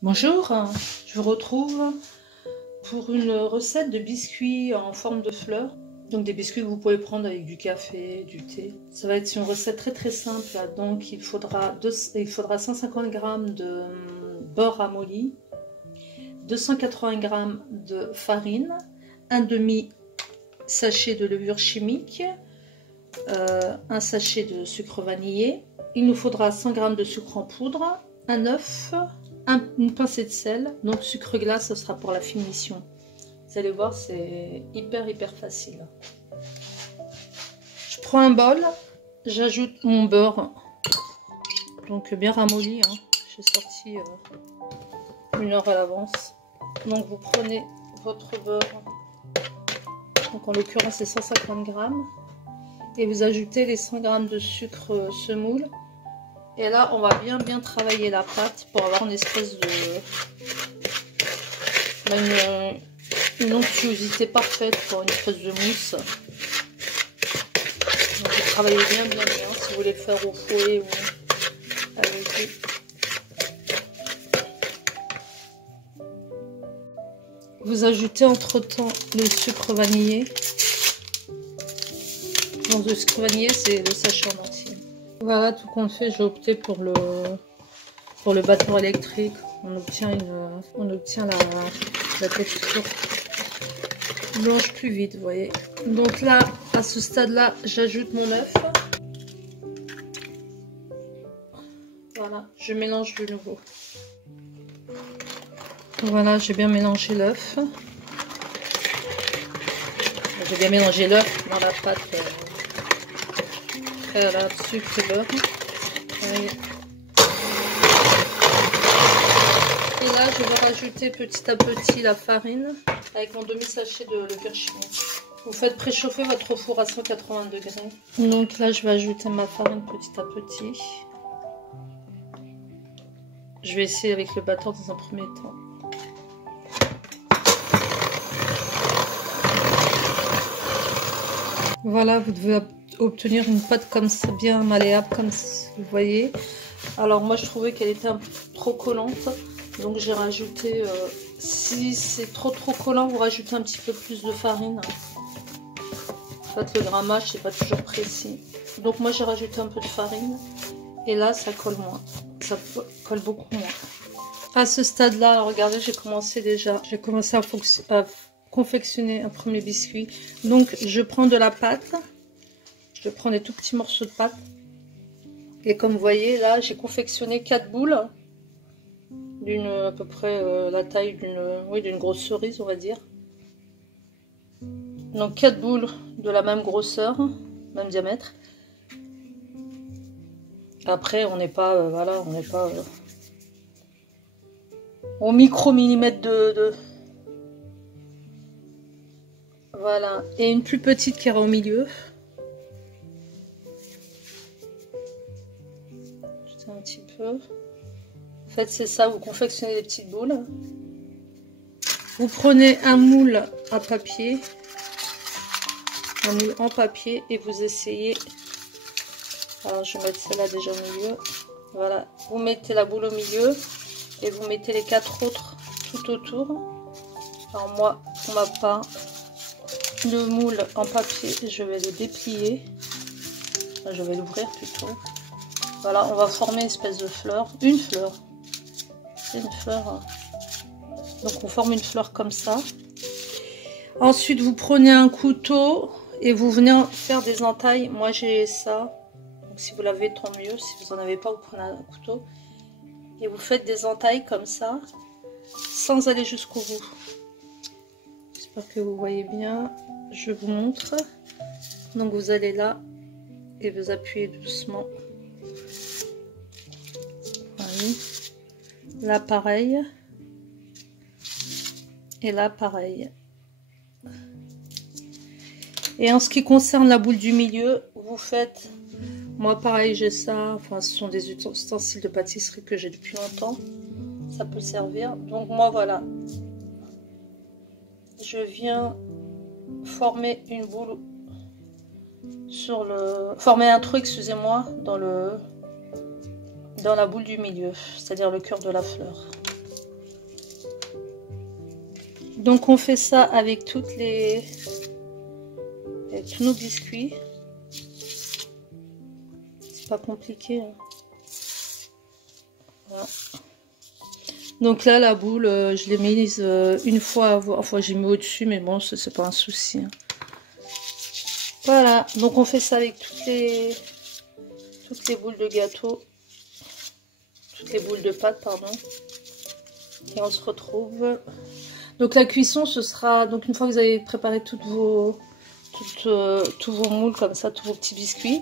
Bonjour, je vous retrouve pour une recette de biscuits en forme de fleurs. Donc des biscuits que vous pouvez prendre avec du café, du thé. Ça va être une recette très simple. Donc il faudra 150 g de beurre ramolli, 280 g de farine, un demi sachet de levure chimique, un sachet de sucre vanillé. Il nous faudra 100 g de sucre en poudre, un œuf, une pincée de sel. Donc sucre glace, ce sera pour la finition. Vous allez voir, c'est hyper facile. Je prends un bol, j'ajoute mon beurre, donc bien ramolli, hein. J'ai sorti 1 heure à l'avance. Donc vous prenez votre beurre, donc en l'occurrence c'est 150 g, et vous ajoutez les 100 g de sucre semoule. Et là, on va bien travailler la pâte pour avoir une espèce de... une onctuosité parfaite pour une espèce de mousse. Donc vous travaillez bien, si vous voulez le faire au fouet ou avec... Vous ajoutez entre-temps le sucre vanillé. Donc le sucre vanillé, c'est le sachet en entier. Voilà, tout compte fait, j'ai opté pour le batteur électrique. On obtient la texture blanche plus vite, vous voyez. Donc là, à ce stade-là, j'ajoute mon œuf. Voilà, je mélange de nouveau. Voilà, j'ai bien mélangé l'œuf. J'ai bien mélangé l'œuf dans la pâte préalable, sucre et beurre. Et là, je vais rajouter petit à petit la farine avec mon demi-sachet de levure chimique. Vous faites préchauffer votre four à 180 degrés. Donc là, je vais ajouter ma farine petit à petit. Je vais essayer avec le batteur dans un premier temps. Voilà, vous devez obtenir une pâte comme ça, bien malléable, comme vous voyez. Alors moi, je trouvais qu'elle était un peu trop collante. Donc j'ai rajouté, si c'est trop collant, vous rajoutez un petit peu plus de farine. En fait, le grammage, c'est pas toujours précis. Donc moi, j'ai rajouté un peu de farine. Et là, ça colle moins. Ça colle beaucoup moins. À ce stade-là, regardez, j'ai commencé à confectionner un premier biscuit. Donc je prends de la pâte. Je prends des tout petits morceaux de pâte. Et comme vous voyez, là, j'ai confectionné 4 boules. D'une à peu près la taille d'une grosse cerise, on va dire. Donc 4 boules de la même grosseur, même diamètre. Après, on n'est pas voilà, on n'est pas au micro-millimètre de... Voilà, et une plus petite qui ira au milieu. Juste un petit peu. En fait, c'est ça, vous confectionnez des petites boules. Vous prenez un moule à papier, un moule en papier, et vous essayez. Alors, je vais mettre celle-là déjà au milieu. Voilà, vous mettez la boule au milieu et vous mettez les 4 autres tout autour. Alors moi, pour ma part, le moule en papier, je vais le déplier. Enfin, je vais l'ouvrir plutôt. Voilà, on va former une espèce de fleur, une fleur. C'est une fleur. Donc on forme une fleur comme ça. Ensuite, vous prenez un couteau et vous venez faire des entailles. Moi, j'ai ça. Donc si vous l'avez, tant mieux. Si vous n'en avez pas, vous prenez un couteau. Et vous faites des entailles comme ça, sans aller jusqu'au bout. J'espère que vous voyez bien. Je vous montre. Donc vous allez là et vous appuyez doucement. Voilà. Là pareil. Et là pareil. Et en ce qui concerne la boule du milieu, vous faites... Moi pareil, j'ai ça. Enfin, ce sont des ustensiles de pâtisserie que j'ai depuis longtemps. Ça peut servir. Donc moi voilà. Je viens former une boule sur le... Former un trou, excusez-moi, dans la boule du milieu. C'est-à-dire le cœur de la fleur. Donc on fait ça avec tous nos biscuits. C'est pas compliqué, hein. Voilà. Donc là la boule, je l'ai mise une fois, enfin j'ai mis au-dessus, mais bon c'est pas un souci, hein. Voilà, donc on fait ça avec toutes les boules de gâteau, toutes les boules de pâte, pardon. Et on se retrouve. Donc la cuisson, ce sera, donc une fois que vous avez préparé tous vos moules comme ça, tous vos petits biscuits,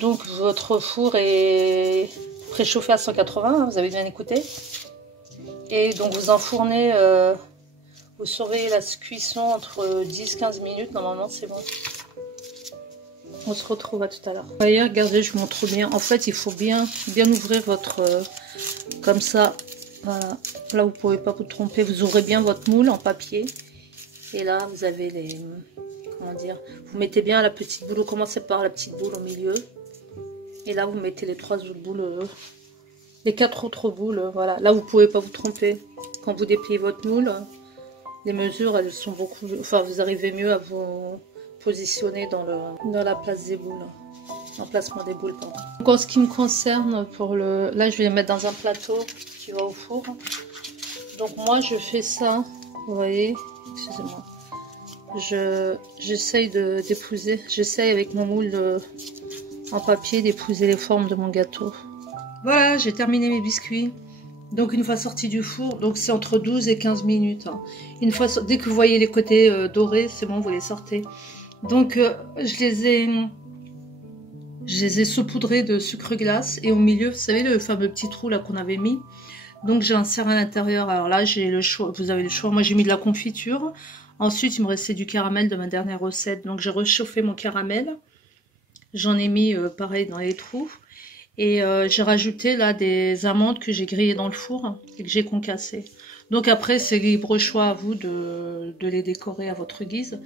donc votre four est préchauffé à 180, hein, vous avez bien écouté. Et donc vous enfournez, vous surveillez la cuisson entre 10-15 minutes, normalement c'est bon. On se retrouve à tout à l'heure. D'ailleurs, regardez, je vous montre bien. En fait, il faut bien ouvrir votre... comme ça. Voilà. Là, vous ne pouvez pas vous tromper. Vous ouvrez bien votre moule en papier. Et là, vous avez les... Comment dire? Vous mettez bien la petite boule. Vous commencez par la petite boule au milieu. Et là, vous mettez les 3 autres boules. Les 4 autres boules. Voilà. Là, vous ne pouvez pas vous tromper. Quand vous dépliez votre moule, les mesures, elles sont beaucoup... Enfin, vous arrivez mieux à vous... positionner dans la place des boules, l'emplacement des boules, pardon. Donc en ce qui me concerne, là je vais les mettre dans un plateau qui va au four. Donc moi je fais ça, vous voyez, excusez-moi, j'essaye d'épouser, j'essaye avec mon moule en papier d'épouser les formes de mon gâteau. Voilà, j'ai terminé mes biscuits. Donc une fois sorti du four, donc c'est entre 12 et 15 minutes, hein. Une fois, dès que vous voyez les côtés dorés, c'est bon, vous les sortez. Donc je les ai saupoudrés de sucre glace et au milieu, vous savez, le fameux petit trou là qu'on avait mis. Donc j'ai inséré à l'intérieur. Alors là, j'ai le choix, vous avez le choix. Moi j'ai mis de la confiture. Ensuite, il me restait du caramel de ma dernière recette. Donc j'ai réchauffé mon caramel. J'en ai mis pareil dans les trous. Et j'ai rajouté là des amandes que j'ai grillées dans le four et que j'ai concassées. Donc après, c'est libre choix à vous de les décorer à votre guise.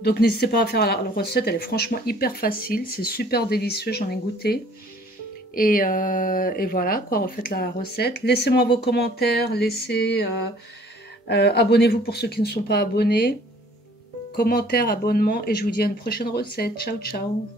Donc n'hésitez pas à faire la recette, elle est franchement hyper facile. C'est super délicieux, j'en ai goûté. Et voilà, quoi, refaites la recette. Laissez-moi vos commentaires, abonnez-vous pour ceux qui ne sont pas abonnés. Commentaires, abonnements, et je vous dis à une prochaine recette. Ciao, ciao.